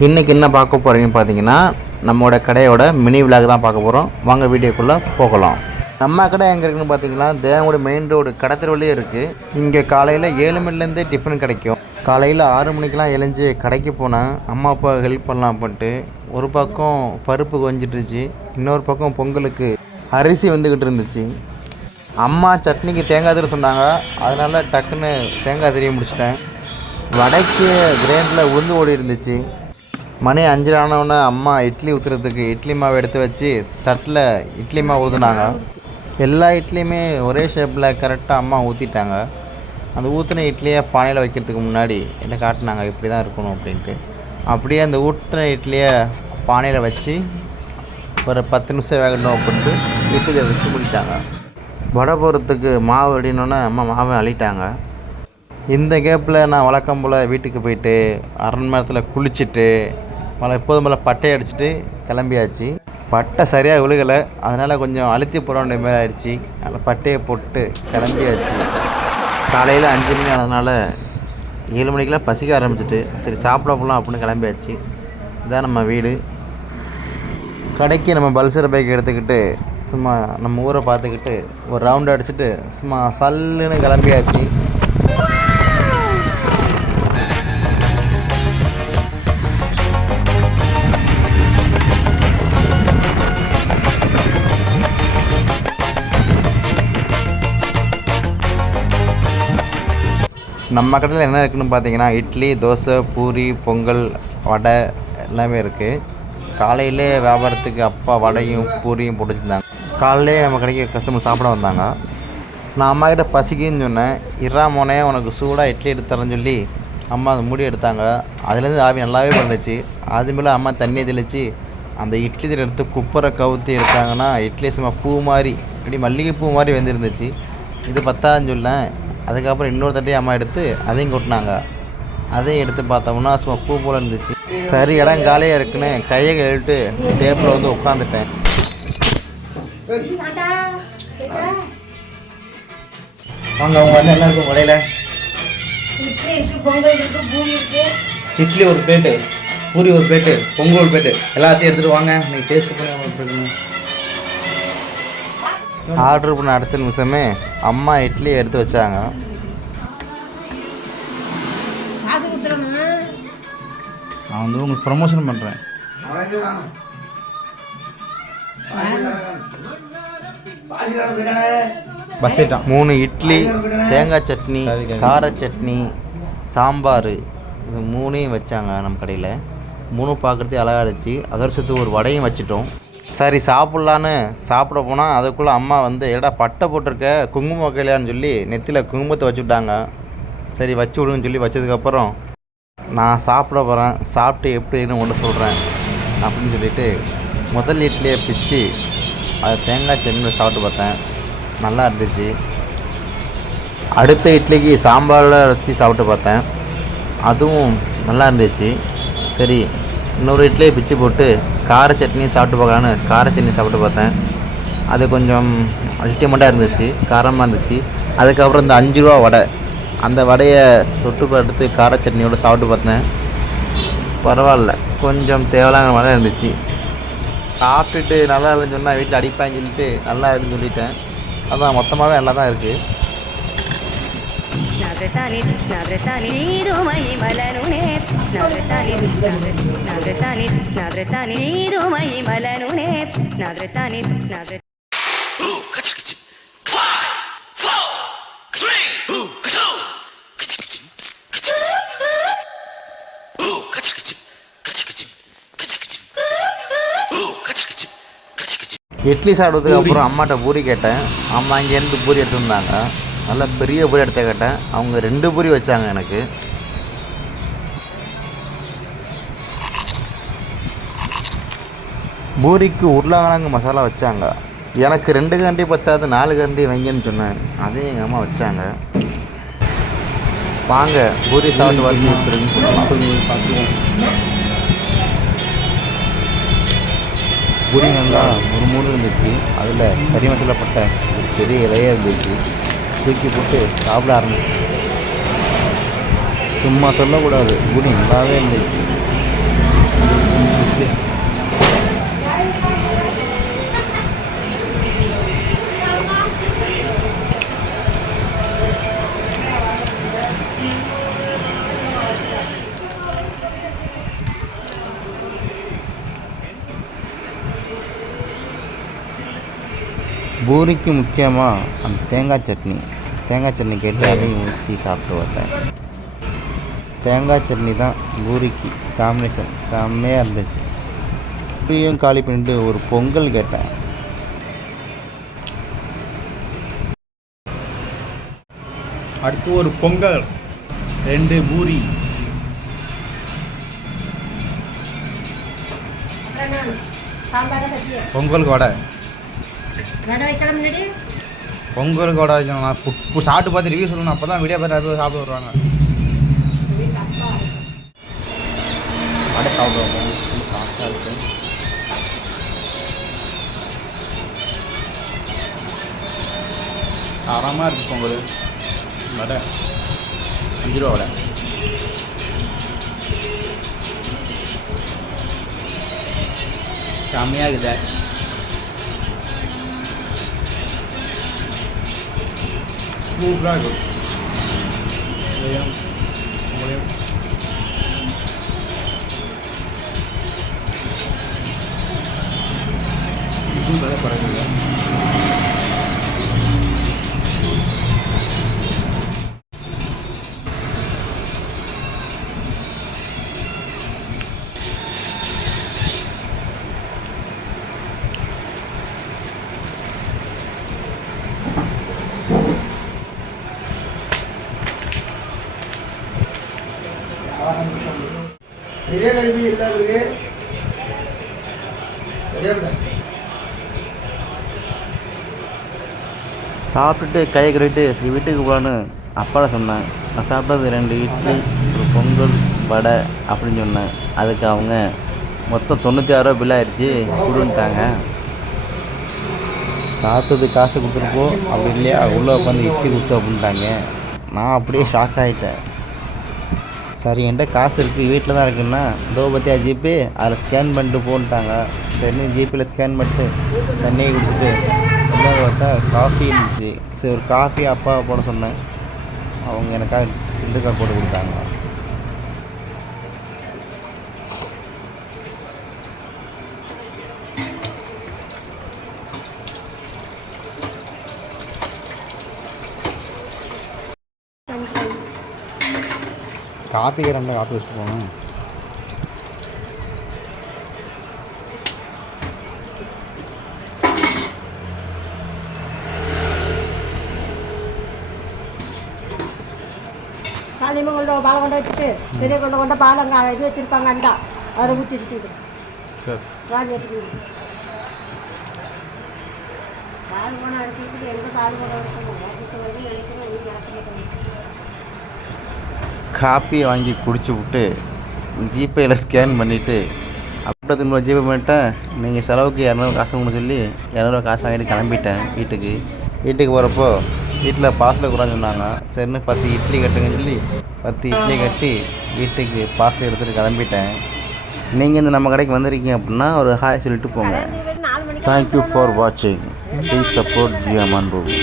இன்றைக்கி என்ன பார்க்க போகிறீங்கன்னு பார்த்தீங்கன்னா, நம்மளோட கடையோட மினி விலாக் தான் பார்க்க போகிறோம். வாங்க வீடியோக்குள்ளே போகலாம். நம்ம கடை எங்கே இருக்குதுன்னு பார்த்தீங்கன்னா, தேவங்கோட மெயின் ரோடு கடத்தெருவுலேயே இருக்குது. இங்கே காலையில் 7 மணிலேருந்தே டிஃபன் கிடைக்கும். காலையில் 6 மணிக்கெலாம் எழுஞ்சி கடைக்கு போனால் அம்மா அப்பா ஹெல்ப் பண்ணலாம் பண்ணிட்டு ஒரு பக்கம் பருப்பு கொஞ்சிட்டுருச்சு, இன்னொரு பக்கம் பொங்கலுக்கு அரிசி வந்துக்கிட்டு இருந்துச்சு. அம்மா சட்னிக்கு தேங்காய் திரி சொன்னாங்க, அதனால் டக்குன்னு தேங்காய் திரிய முடிச்சிட்டேன். வடைக்கு கிரைண்டரில் உளுந்து ஓடி இருந்துச்சு. மணி 5 ஆனவுடனே அம்மா இட்லி ஊற்றுறதுக்கு இட்லி மாவு எடுத்து வச்சு தட்டில் இட்லி மாவு ஊற்றுனாங்க. எல்லா இட்லியுமே ஒரே ஷேப்பில் கரெக்டாக அம்மா ஊற்றிட்டாங்க. அந்த ஊற்றின இட்லியை பானையில் வைக்கிறதுக்கு முன்னாடி என்ன காட்டினாங்க, இப்படி தான் இருக்கணும் அப்படின்ட்டு. அப்படியே அந்த ஊற்றின இட்லியை பானையில் வச்சு ஒரு 10 நிமிஷம் வேகணும் அப்படின்ட்டு இட்லியை வச்சு முடிட்டாங்க. வடை போடுறதுக்கு மாவு அடினோன்னே அம்மா மாவை அள்ளிட்டாங்க. இந்த கேப்பில் நான் வழக்கம் போல் வீட்டுக்கு போயிட்டு அரை மணி நேரத்தில் குளிச்சுட்டு எப்போதும் போல் பட்டையை அடிச்சுட்டு கிளம்பியாச்சு. பட்டை சரியாக விழுகலை, அதனால் கொஞ்சம் அழுத்தி போட வேண்டிய மாதிரி ஆயிடுச்சு. அதில் பட்டையை போட்டு கிளம்பியாச்சு. காலையில் 5 மணி ஆனதுனால 7 மணிக்கெலாம் பசிக்க ஆரம்பிச்சிட்டு சரி சாப்பிட போகலாம் அப்படின்னு கிளம்பியாச்சு. இதான் நம்ம வீடு. கடைக்கு நம்ம பல்சர் பைக் எடுத்துக்கிட்டு சும்மா நம்ம ஊரை பார்த்துக்கிட்டு ஒரு ரவுண்டு அடிச்சுட்டு சும்மா சல்லுன்னு கிளம்பியாச்சு. நம்ம கடையில் என்ன இருக்குதுன்னு பார்த்தீங்கன்னா, இட்லி, தோசை, பூரி, பொங்கல், வடை எல்லாமே இருக்குது. காலையிலே வியாபாரத்துக்கு அப்பா வடையும் பூரியும் போட்டு வச்சுருந்தாங்க. காலையிலே நம்ம கடைக்கு கஸ்டமர் சாப்பிட வந்தாங்க. நான் அம்மா கிட்ட பசிக்குன்னு சொன்னேன். இறாமோனே உனக்கு சூடாக இட்லி எடுத்து தரேன்னு சொல்லி அம்மா அந்த மூடி எடுத்தாங்க. அதுலேருந்து ஆவி நல்லாவே வந்துச்சு. அதுமாரி அம்மா தண்ணியை தெளித்து அந்த இட்லி தண்ணி எடுத்து குப்பரை கவுத்தி எடுத்தாங்கன்னா இட்லி சும்மா பூ மாதிரி இப்படி மல்லிகை பூ மாதிரி வெந்திருந்துச்சு. இது பத்தாதுன்னு சொல்லேன். அதுக்கப்புறம் இன்னொரு தட்டையை அம்மா எடுத்து அதையும் கொட்டினாங்க. அதையும் எடுத்து பார்த்தோம்னா சும்மா பூ போல் இருந்துச்சு. சரி இடம் காலியாக இருக்குன்னு கையை கழுவிட்டு டேபிளில் வந்து உட்காந்துட்டேன். வாங்க அவங்க வந்து என்ன இருக்கும் கடையில்? இட்லி ஒரு பிளேட்டு, பூரி ஒரு பிளேட்டு, பொங்கல் ஒரு பிளேட்டு எல்லாத்தையும் எடுத்துகிட்டு வாங்க. நீங்கள் டேஸ்ட் பண்ணி ஆர்டர் பண்ண அடுத்த நிமிஷமே அம்மா இட்லி எடுத்து வச்சாங்க. நான் வந்து உங்களுக்கு ப்ரமோஷன் பண்ணுறேன். பஸ் ஐட்டம் 3 இட்லி, தேங்காய் சட்னி, கார சட்னி, சாம்பார், இது 3ஐயும் வச்சாங்க நம்ம கடையில். 3 பார்க்குறதே அழகாக இருந்துச்சு. அதோட சேர்த்து ஒரு வடையும் வச்சுட்டோம். சரி சாப்பிட்லான்னு சாப்பிட போனால் அதுக்குள்ளே அம்மா வந்து எடா பட்டை போட்டிருக்க குங்குமம் வைக்கலையான்னு சொல்லி நெத்தியில் குங்குமத்தை வச்சு விட்டாங்க. சரி வச்சு விடுங்கன்னு சொல்லி வச்சதுக்கப்புறம் நான் சாப்பிட போகிறேன், சாப்பிட்டு எப்படின்னு ஒன்று சொல்கிறேன் அப்படின்னு சொல்லிட்டு முதல் இட்லியை பிச்சு அதை தேங்காய் சட்னியில் சாப்பிட்டு பார்த்தேன். நல்லா இருந்துச்சு. அடுத்த இட்லிக்கு சாம்பாரோட வச்சு சாப்பிட்டு பார்த்தேன். அதுவும் நல்லா இருந்துச்சு. சரி இன்னொரு இட்லியை பிச்சு போட்டு கார சட்னி சாப்பிட்டு பார்க்கலான்னு கார சட்னி சாப்பிட்டு பார்த்தேன். அது கொஞ்சம் அல்டிமேட்டாக இருந்துச்சு, காரமாக இருந்துச்சு. அதுக்கப்புறம் இந்த 5 ரூபா வடை, அந்த வடையை தொட்டு எடுத்து கார சட்னியோடு சாப்பிட்டு பார்த்தேன். பரவாயில்ல, கொஞ்சம் தேவையான வடை இருந்துச்சு. சாப்பிட்டுட்டு நல்லா இல்லைன்னு சொன்னால் வீட்டில் அடிப்பான்னு சொல்லிட்டு நல்லா இருக்குன்னு சொல்லிட்டேன். அதான் மொத்தமாகவே நல்லா தான் இருக்குது. இட்லி சாப்பிட்டதுக்கு அப்புறம் அம்மாட்ட பூரி கேட்டேன். அம்மா இங்கேருந்து பூரி எடுத்துருந்தாங்க. நல்லா பெரிய பூரி எடுத்த கேட்டேன். அவங்க 2 பூரி வச்சாங்க எனக்கு. பூரிக்கு உருளைக்கிழங்கு மசாலா வச்சாங்க. எனக்கு 2 கரண்டி பத்தாது 4 கரண்டி வைங்கன்னு சொன்னேன். அதையும் எங்கள் அம்மா வச்சாங்க. வாங்க பூரி சாப்பிட்டு வந்து பார்த்துருவோம். பூரி நல்லா ஒரு இருந்துச்சு. அதில் கறி மசாலா பட்டை ஒரு பெரிய இலையாக இருந்துச்சு. தூக்கி போட்டு சாப்பிட ஆரம்பிச்சிட்டேன். சும்மா சொல்லக்கூடாது, பூரி நல்லாவே இருந்துச்சு. பூரிக்கு முக்கியமாக அந்த தேங்காய் சட்னி கேட்டு அதையும் ஊற்றி சாப்பிட்டு வந்தேன். தேங்காய் சட்னி தான் பூரிக்கு காம்பினேஷன் செம்மையாக இருந்துச்சு. பூரியும் காலி பண்ணிட்டு ஒரு பொங்கல் கேட்டேன். அடுத்து ஒரு பொங்கல், 2 பூரி. பொங்கலுக்கு வடை பொங்கலுக்கு வடை வைக்கணும். நான் சாப்பிட்டு பார்த்து ரிவ்யூ சொல்லணும். அப்போ தான் வீடியோ பார்த்து சாப்பிட வருவாங்க. வடை சாப்பிடுவாங்க. ரொம்ப சாஃப்டாக இருக்குது. தரமாக இருக்குது பொங்கல். வடை 5 ரூபா வடை. செம்மையாக இருக்குது. சூப்பராக இருக்கும். உங்களையும் இது வேலை பரவாயில்ல. இதே கல்வி எல்லாருக்கு சாப்பிட்டுட்டு கையை கட்டிட்டு சரி வீட்டுக்கு போகலான்னு அப்பாட சொன்னேன். நான் சாப்பிட்டது 2 இட்லி, ஒரு பொங்கல், வடை அப்படின்னு சொன்னேன். அதுக்கு அவங்க மொத்தம் 96 ரூபா பில் ஆயிடுச்சு கொடுன்ட்டாங்க. சாப்பிட்டது காசு கொடுத்துருப்போ அப்படி இல்லையா உள்ளே உட்காந்து இட்லி கொடுத்து அப்படின்ட்டாங்க. நான் அப்படியே ஷாக் ஆகிட்டேன். சரி என்கிட்ட காசு இருக்குது, வீட்டில் தான் இருக்குன்னா பற்றியா ஜிபே அதில் ஸ்கேன் பண்ணிட்டு போன்ட்டாங்க. சரி ஜிபேயில் ஸ்கேன் பண்ணிட்டு தண்ணியை குடிச்சிட்டு பார்த்தா காஃபி இருந்துச்சு. சரி ஒரு காஃபி அப்பாவை போட சொன்னேன். அவங்க எனக்காக இதுக்காக போட்டு கொடுத்தாங்க. காஃபி 2 காஃபி வச்சுட்டு போகணும். காலையில் கொண்டு பாலை கொண்டு வச்சுட்டு பெரிய கொண்டு பால் அங்கே இது வச்சுருப்பாங்க. அண்டா அதை ஊற்றி வச்சுட்டு பால் எடுத்துக்கிட்டு பால் போனால் எடுத்துக்கிட்டு எங்கே பால் போட காப்பியை வாங்கி குடிச்சு விட்டு ஜிபேயில் ஸ்கேன் பண்ணிவிட்டு அப்படியே திரும்ப ஜிபே பண்ணிட்டேன். நீங்கள் செலவுக்கு 200 காசு கொடுன்னு சொல்லி 200 காசு வாங்கிட்டு கிளம்பிட்டேன் வீட்டுக்கு. வீட்டுக்கு போகிறப்போ வீட்டில் பார்சல் குறைஞ்சு சொன்னாங்க. சரின்னு 10 இட்லி கட்டுங்கன்னு சொல்லி 10 இட்லி கட்டி வீட்டுக்கு பார்சல் எடுத்துகிட்டு கிளம்பிட்டேன். நீங்கள் இந்த நம்ம கடைக்கு வந்திருக்கீங்க அப்படின்னா ஒரு ஹாய் சொல்லிட்டு போங்க. தேங்க்யூ ஃபார் வாட்சிங். ப்ளீஸ் சப்போர்ட் ஜியோ அமான் பூவி.